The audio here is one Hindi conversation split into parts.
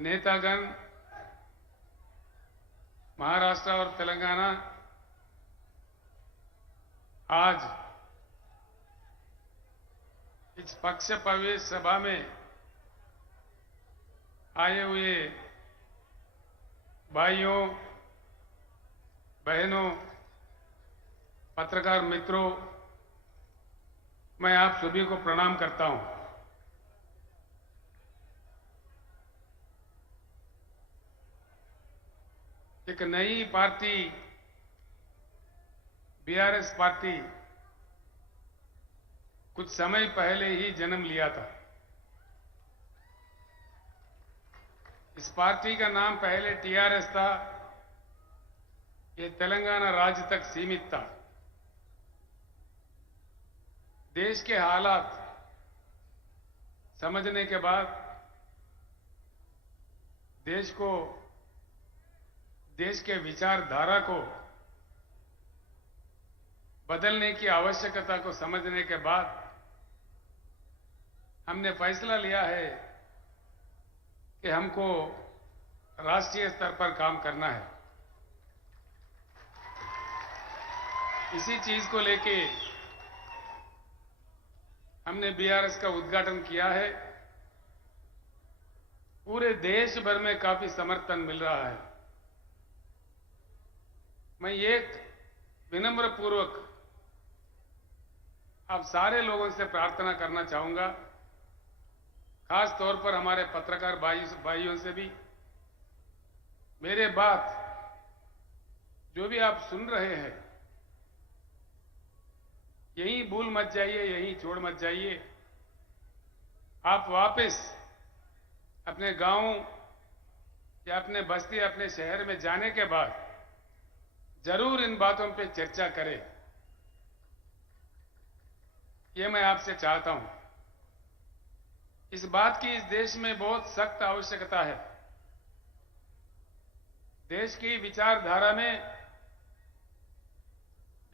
नेतागण महाराष्ट्र और तेलंगाना आज इस पक्ष प्रवेश सभा में आए हुए भाइयों, बहनों, पत्रकार मित्रों, मैं आप सभी को प्रणाम करता हूं। एक नई पार्टी बीआरएस पार्टी कुछ समय पहले ही जन्म लिया था। इस पार्टी का नाम पहले टीआरएस था। ये तेलंगाना राज्य तक सीमित था। देश के हालात समझने के बाद देश के विचारधारा को बदलने की आवश्यकता को समझने के बाद हमने फैसला लिया है कि हमको राष्ट्रीय स्तर पर काम करना है। इसी चीज को लेके हमने बीआरएस का उद्घाटन किया है। पूरे देश भर में काफी समर्थन मिल रहा है। मैं एक विनम्र पूर्वक आप सारे लोगों से प्रार्थना करना चाहूंगा, खास तौर पर हमारे पत्रकार भाइयों से भी, मेरे बात जो भी आप सुन रहे हैं यहीं भूल मत जाइए, यहीं छोड़ मत जाइए। आप वापस अपने गांव या अपने बस्ती, अपने शहर में जाने के बाद जरूर इन बातों पे चर्चा करें। ये मैं आपसे चाहता हूं। इस बात की इस देश में बहुत सख्त आवश्यकता है। देश की विचारधारा में,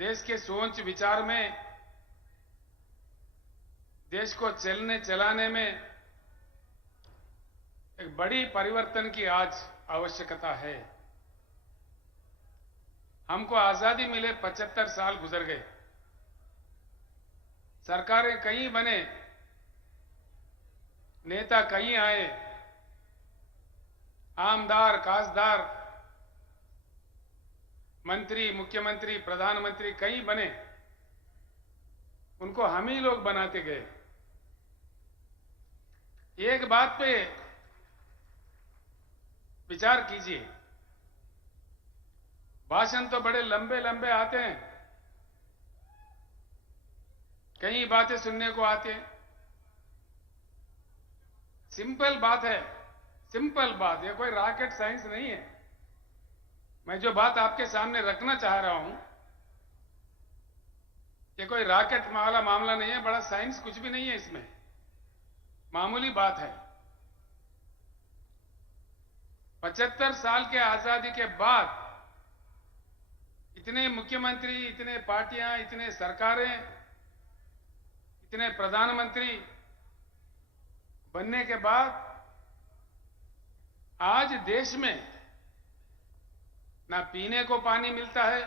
देश के सोच विचार में, देश को चलने चलाने में एक बड़ी परिवर्तन की आज आवश्यकता है। हमको आजादी मिले 75 साल गुजर गए। सरकारें कई बने, नेता कई आए, आमदार, खासदार, मंत्री, मुख्यमंत्री, प्रधानमंत्री कई बने। उनको हम ही लोग बनाते गए। एक बात पे विचार कीजिए, भाषण तो बड़े लंबे लंबे आते हैं, कई बातें सुनने को आते हैं। सिंपल बात है, सिंपल बात, ये कोई रॉकेट साइंस नहीं है। मैं जो बात आपके सामने रखना चाह रहा हूं, ये कोई रॉकेट वाला मामला नहीं है, बड़ा साइंस कुछ भी नहीं है इसमें, मामूली बात है। 75 साल के आजादी के बाद इतने मुख्यमंत्री, इतने पार्टियां, इतने सरकारें, इतने प्रधानमंत्री बनने के बाद आज देश में ना पीने को पानी मिलता है,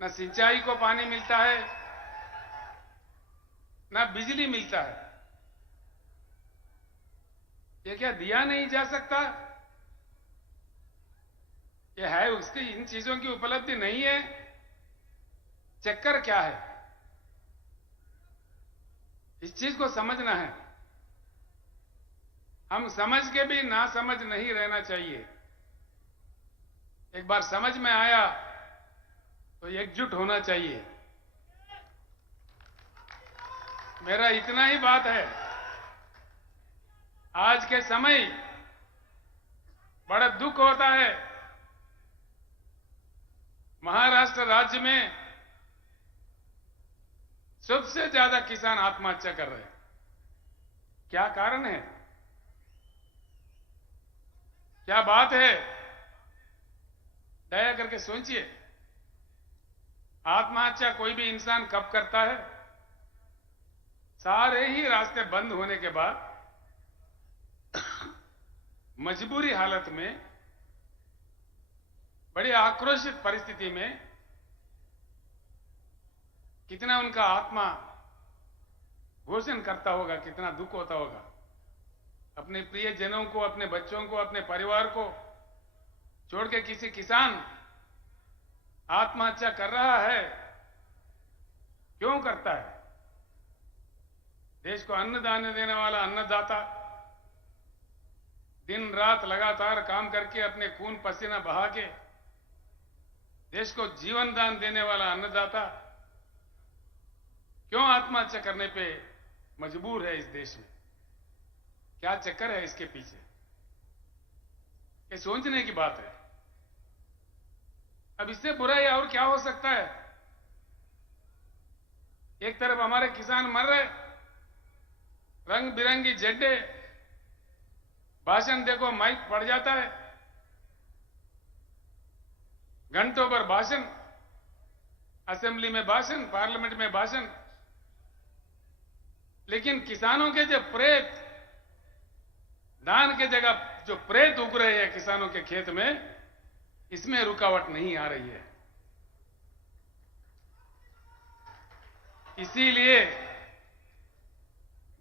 ना सिंचाई को पानी मिलता है, ना बिजली मिलता है। ये क्या दिया नहीं जा सकता? ये है, उसकी इन चीजों की उपलब्धि नहीं है। चक्कर क्या है, इस चीज को समझना है। हम समझ के भी ना समझ नहीं रहना चाहिए। एक बार समझ में आया तो एकजुट होना चाहिए। मेरा इतना ही बात है। आज के समय बड़ा दुख होता है, महाराष्ट्र राज्य में सबसे ज्यादा किसान आत्महत्या कर रहे हैं। क्या कारण है? क्या बात है? दया करके सोचिए। आत्महत्या कोई भी इंसान कब करता है? सारे ही रास्ते बंद होने के बाद मजबूरी हालत में, बड़ी आक्रोशित परिस्थिति में कितना उनका आत्मा घोषण करता होगा, कितना दुख होता होगा। अपने प्रियजनों को, अपने बच्चों को, अपने परिवार को छोड़ के किसी किसान आत्महत्या कर रहा है, क्यों करता है? देश को अन्नदान देने वाला अन्नदाता, दिन रात लगातार काम करके अपने खून पसीना बहा के देश को जीवन दान देने वाला अन्नदाता क्यों आत्महत्या करने पे मजबूर है इस देश में? क्या चक्कर है इसके पीछे? ये सोचने की बात है। अब इससे बुरा या और क्या हो सकता है? एक तरफ हमारे किसान मर रहे, रंग बिरंगी झंडे, भाषण देखो माइक पड़ जाता है, घंटों पर भाषण, असेंबली में भाषण, पार्लियामेंट में भाषण, लेकिन किसानों के जो प्रेत, धान के जगह जो प्रेत उग रहे हैं किसानों के खेत में, इसमें रुकावट नहीं आ रही है। इसीलिए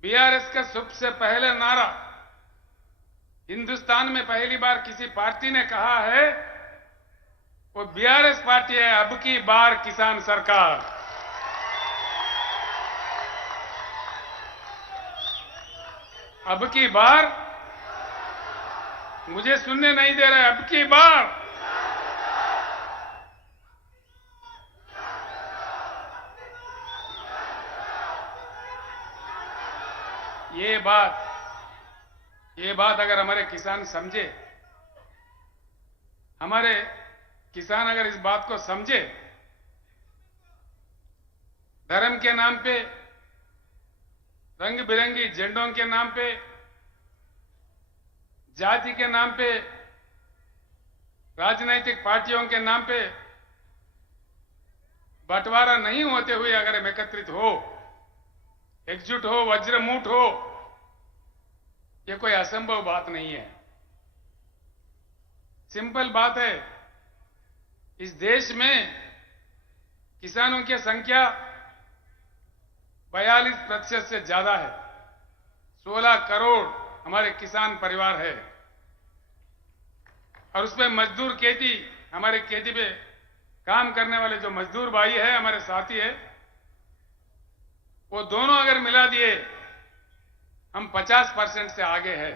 बीआरएस का सबसे पहले नारा, हिंदुस्तान में पहली बार किसी पार्टी ने कहा है, वो बीआरएस पार्टी है, अब की बार किसान सरकार। अब की बार, मुझे सुनने नहीं दे रहे, अब की बार ये बात अगर हमारे किसान समझे, हमारे किसान अगर इस बात को समझे, धर्म के नाम पे, रंग बिरंगी झंडों के नाम पे, जाति के नाम पे, राजनीतिक पार्टियों के नाम पे बंटवारा नहीं होते हुए अगर हम एकत्रित हो, एकजुट हो, वज्रमूठ हो, ये कोई असंभव बात नहीं है। सिंपल बात है, इस देश में किसानों की संख्या 42% से ज्यादा है। 16 करोड़ हमारे किसान परिवार है, और उसमें मजदूर खेती, हमारे खेती पे काम करने वाले जो मजदूर भाई है, हमारे साथी है, वो दोनों अगर मिला दिए, हम 50% से आगे हैं।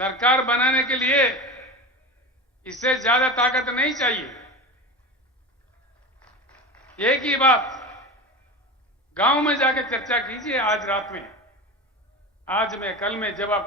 सरकार बनाने के लिए इससे ज्यादा ताकत नहीं चाहिए। एक ही बात गांव में जाकर चर्चा कीजिए आज रात में, आज में, कल में, जब आप